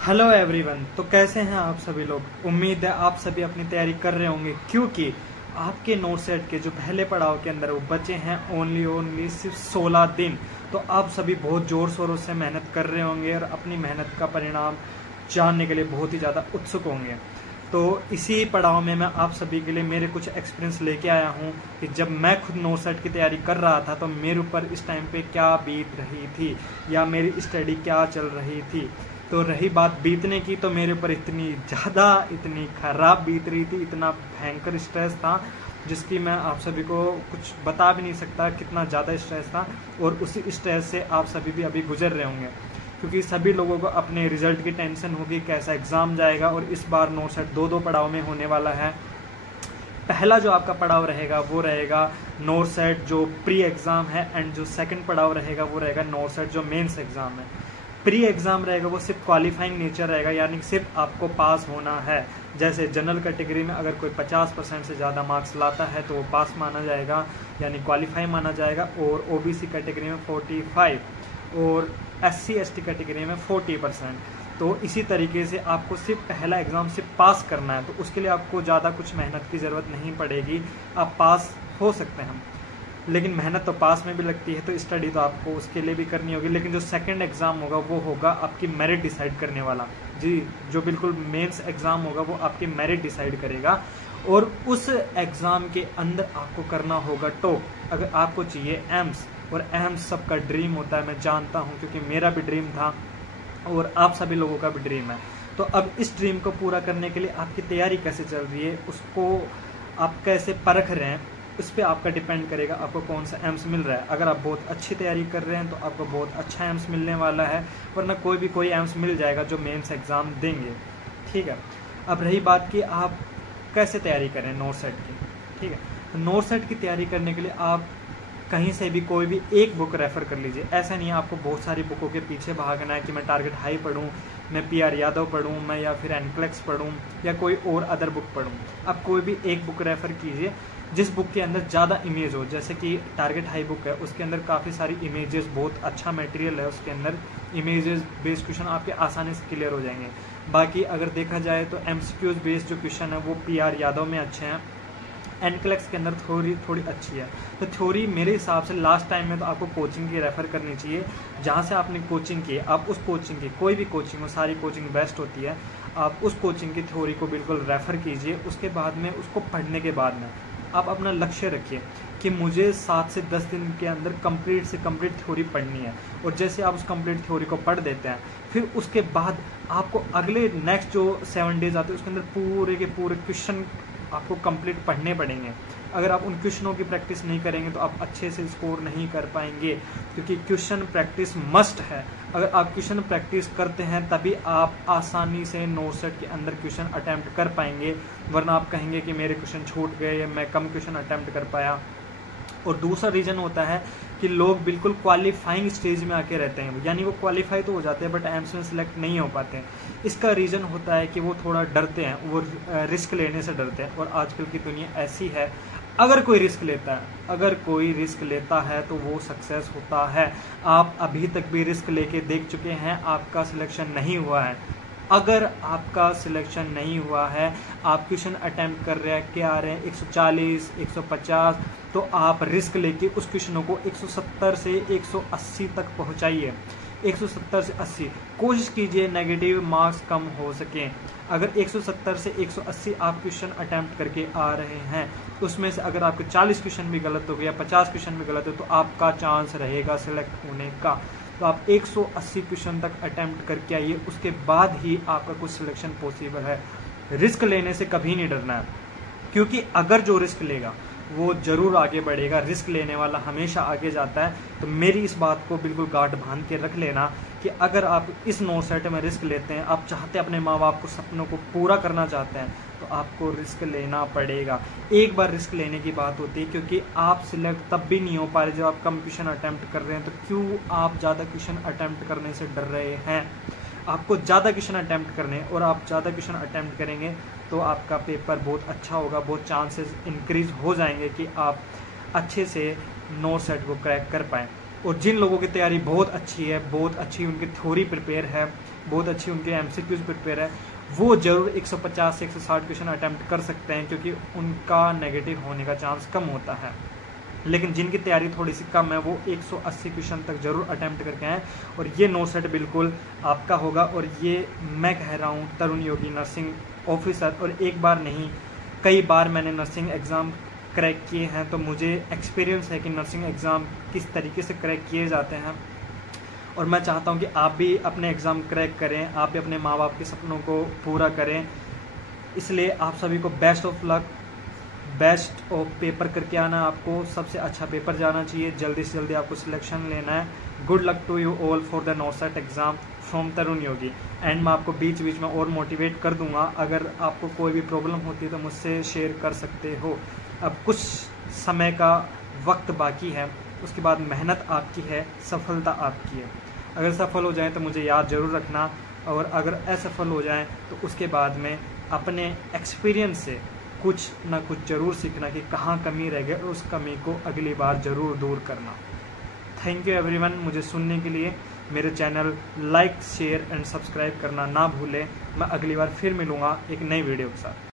Hello everyone. तो कैसे हैं आप सभी लोग। उम्मीद है आप सभी अपनी तैयारी कर रहे होंगे, क्योंकि आपके नोट सेट के जो पहले पड़ाव के अंदर वो बचे हैं ओनली सिर्फ 16 दिन। तो आप सभी बहुत जोर शोरों से मेहनत कर रहे होंगे और अपनी मेहनत का परिणाम जानने के लिए बहुत ही ज़्यादा उत्सुक होंगे। तो इसी पड़ाव में मैं आप सभी के लिए मेरे कुछ एक्सपीरियंस लेके आया हूँ कि जब मैं खुद नोट सेट की तैयारी कर रहा था तो मेरे ऊपर इस टाइम पे क्या बीत रही थी या मेरी स्टडी क्या चल रही थी। तो रही बात बीतने की, तो मेरे ऊपर इतनी खराब बीत रही थी, इतना भयंकर स्ट्रेस था जिसकी मैं आप सभी को कुछ बता भी नहीं सकता कितना ज़्यादा स्ट्रेस था। और उसी स्ट्रेस से आप सभी भी अभी गुजर रहे होंगे, क्योंकि सभी लोगों को अपने रिजल्ट की टेंशन होगी, कैसा एग्ज़ाम जाएगा। और इस बार नोट सेट दो पड़ाव में होने वाला है। पहला जो आपका पड़ाव रहेगा वो रहेगा नोट सेट जो प्री एग्ज़ाम है, एंड जो सेकंड पड़ाव रहेगा वो रहेगा नोट सेट जो मेंस एग्ज़ाम है। प्री एग्ज़ाम रहेगा वो सिर्फ क्वालिफाइंग नेचर रहेगा, यानी कि सिर्फ आपको पास होना है। जैसे जनरल कैटेगरी में अगर कोई 50% से ज़्यादा मार्क्स लाता है तो वो पास माना जाएगा, यानी क्वालिफाई माना जाएगा। और ओबीसी कैटेगरी में 45 और SC ST कैटेगरी में 40%। तो इसी तरीके से आपको सिर्फ पहला एग्ज़ाम सिर्फ पास करना है, तो उसके लिए आपको ज़्यादा कुछ मेहनत की ज़रूरत नहीं पड़ेगी, आप पास हो सकते हैं। लेकिन मेहनत तो पास में भी लगती है, तो स्टडी तो आपको उसके लिए भी करनी होगी। लेकिन जो सेकंड एग्ज़ाम होगा वो होगा आपकी मेरिट डिसाइड करने वाला। जी, जो बिल्कुल मेंस एग्ज़ाम होगा वो आपकी मेरिट डिसाइड करेगा। और उस एग्ज़ाम के अंदर आपको करना होगा टॉप। अगर आपको चाहिए एम्स, और एम्स सबका ड्रीम होता है, मैं जानता हूँ, क्योंकि मेरा भी ड्रीम था और आप सभी लोगों का भी ड्रीम है। तो अब इस ड्रीम को पूरा करने के लिए आपकी तैयारी कैसे चल रही है, उसको आप कैसे परख रहे हैं, उस पर आपका डिपेंड करेगा आपको कौन सा एम्स मिल रहा है। अगर आप बहुत अच्छी तैयारी कर रहे हैं तो आपको बहुत अच्छा एम्स मिलने वाला है, वरना कोई एम्स मिल जाएगा जो मेंस एग्ज़ाम देंगे। ठीक है। अब रही बात कि आप कैसे तैयारी करें नोट सेट की। ठीक है, तो नोट सेट की तैयारी करने के लिए आप कहीं से भी कोई भी एक बुक रेफ़र कर लीजिए। ऐसा नहीं है आपको बहुत सारी बुकों के पीछे भागना है कि मैं टारगेट हाई पढूं, मैं PR यादव पढूं, मैं या फिर एनक्लेक्स पढूं या कोई और अदर बुक पढूं। आप कोई भी एक बुक रेफ़र कीजिए जिस बुक के अंदर ज़्यादा इमेज हो। जैसे कि टारगेट हाई बुक है, उसके अंदर काफ़ी सारी इमेजेस, बहुत अच्छा मटेरियल है, उसके अंदर इमेजेस बेस्ड क्वेश्चन आपके आसानी से क्लियर हो जाएंगे। बाकी अगर देखा जाए तो MCQs बेस्ड जो क्वेश्चन है वो PR यादव में अच्छे हैं, एनक्लेक्स के अंदर थोड़ी अच्छी है। तो थ्योरी मेरे हिसाब से लास्ट टाइम में तो आपको कोचिंग की रेफ़र करनी चाहिए। जहाँ से आपने कोचिंग की, आप उस कोचिंग की, कोई भी कोचिंग हो, सारी कोचिंग बेस्ट होती है, आप उस कोचिंग की थ्योरी को बिल्कुल रेफ़र कीजिए। उसके बाद में उसको पढ़ने के बाद में आप अपना लक्ष्य रखिए कि मुझे 7 से 10 दिन के अंदर कंप्लीट से कंप्लीट थ्योरी पढ़नी है। और जैसे आप उस कंप्लीट थ्योरी को पढ़ देते हैं, फिर उसके बाद आपको अगले नेक्स्ट जो 7 डेज आते हैं उसके अंदर पूरे के पूरे क्वेश्चन आपको कंप्लीट पढ़ने पड़ेंगे। अगर आप उन क्वेश्चनों की प्रैक्टिस नहीं करेंगे तो आप अच्छे से स्कोर नहीं कर पाएंगे, क्योंकि क्वेश्चन प्रैक्टिस मस्ट है। अगर आप क्वेश्चन प्रैक्टिस करते हैं तभी आप आसानी से नोट सेट के अंदर क्वेश्चन अटैम्प्ट कर पाएंगे, वरना आप कहेंगे कि मेरे क्वेश्चन छूट गए या मैं कम क्वेश्चन अटैम्प्ट कर पाया। और दूसरा रीज़न होता है कि लोग बिल्कुल क्वालिफाइंग स्टेज में आके रहते हैं, यानी वो क्वालिफाई तो हो जाते हैं बट एम्स में सेलेक्ट नहीं हो पाते हैं। इसका रीज़न होता है कि वो थोड़ा डरते हैं, वो रिस्क लेने से डरते हैं। और आजकल की दुनिया ऐसी है, अगर कोई रिस्क लेता है तो वो सक्सेस होता है। आप अभी तक भी रिस्क लेके देख चुके हैं, आपका सिलेक्शन नहीं हुआ है। अगर आपका सिलेक्शन नहीं हुआ है, आप क्वेश्चन अटैम्प्ट कर रहे हैं, क्या आ रहे हैं 140, 150, तो आप रिस्क लेके उस क्वेश्चनों को 170 से 180 तक पहुंचाइए। 170 से 80 कोशिश कीजिए नेगेटिव मार्क्स कम हो सकें। अगर 170 से 180 आप क्वेश्चन अटैम्प्ट करके आ रहे हैं, उसमें से अगर आपके 40 क्वेश्चन भी गलत हो गए या 50 क्वेश्चन भी गलत हो तो आपका चांस रहेगा सिलेक्ट होने का। तो आप 180 क्वेश्चन तक अटैम्प्ट करके आइए, उसके बाद ही आपका कुछ सिलेक्शन पॉसिबल है। रिस्क लेने से कभी नहीं डरना है, क्योंकि अगर जो रिस्क लेगा वो जरूर आगे बढ़ेगा। रिस्क लेने वाला हमेशा आगे जाता है। तो मेरी इस बात को बिल्कुल गांठ बांध के रख लेना कि अगर आप इस नोट सेट में रिस्क लेते हैं, आप चाहते हैं अपने माँ बाप को सपनों को पूरा करना चाहते हैं, तो आपको रिस्क लेना पड़ेगा। एक बार रिस्क लेने की बात होती है, क्योंकि आप सिलेक्ट तब भी नहीं हो पा रहे जब आप कम क्वेश्चन अटैम्प्ट कर रहे हैं। तो क्यों आप ज़्यादा क्वेश्चन अटैम्प्ट करने से डर रहे हैं? आपको ज़्यादा क्वेश्चन अटैम्प्ट करने, और आप ज़्यादा क्वेश्चन अटैम्प्ट करेंगे तो आपका पेपर बहुत अच्छा होगा, बहुत चांसेस इंक्रीज हो जाएंगे कि आप अच्छे से नोट सेट को क्रैक कर पाएँ। और जिन लोगों की तैयारी बहुत अच्छी है, बहुत अच्छी उनकी थ्योरी प्रिपेयर है, बहुत अच्छी उनके एमसीक्यूज प्रिपेयर है, वो जरूर 150 से 160 क्वेश्चन अटैम्प्ट कर सकते हैं, क्योंकि उनका नेगेटिव होने का चांस कम होता है। लेकिन जिनकी तैयारी थोड़ी सी कम है वो 180 क्वेश्चन तक जरूर अटैम्प्ट करके आए, और ये नो सेट बिल्कुल आपका होगा। और ये मैं कह रहा हूँ तरुण योगी नर्सिंग ऑफिसर, और एक बार नहीं कई बार मैंने नर्सिंग एग्ज़ाम क्रैक किए हैं, तो मुझे एक्सपीरियंस है कि नर्सिंग एग्ज़ाम किस तरीके से क्रैक किए जाते हैं। और मैं चाहता हूँ कि आप भी अपने एग्ज़ाम क्रैक करें, आप भी अपने माँ बाप के सपनों को पूरा करें। इसलिए आप सभी को best of luck, best of paper करके आना, आपको सबसे अच्छा पेपर जाना चाहिए, जल्दी से जल्दी आपको सिलेक्शन लेना है। Good luck to you all for the no set exam from Tarun Yogi. And मैं आपको बीच बीच में और मोटिवेट कर दूंगा, अगर आपको कोई भी प्रॉब्लम होती है तो मुझसे शेयर कर सकते हो। अब कुछ समय का वक्त बाकी है, उसके बाद मेहनत आपकी है, सफलता आपकी है। अगर सफल हो जाए तो मुझे याद ज़रूर रखना, और अगर असफल हो जाए तो उसके बाद में अपने एक्सपीरियंस से कुछ ना कुछ ज़रूर सीखना कि कहाँ कमी रह गई, और उस कमी को अगली बार ज़रूर दूर करना। थैंक यू एवरीवन मुझे सुनने के लिए। मेरे channel like, share and subscribe करना ना भूलें। मैं अगली बार फिर मिलूँगा एक नई वीडियो के साथ।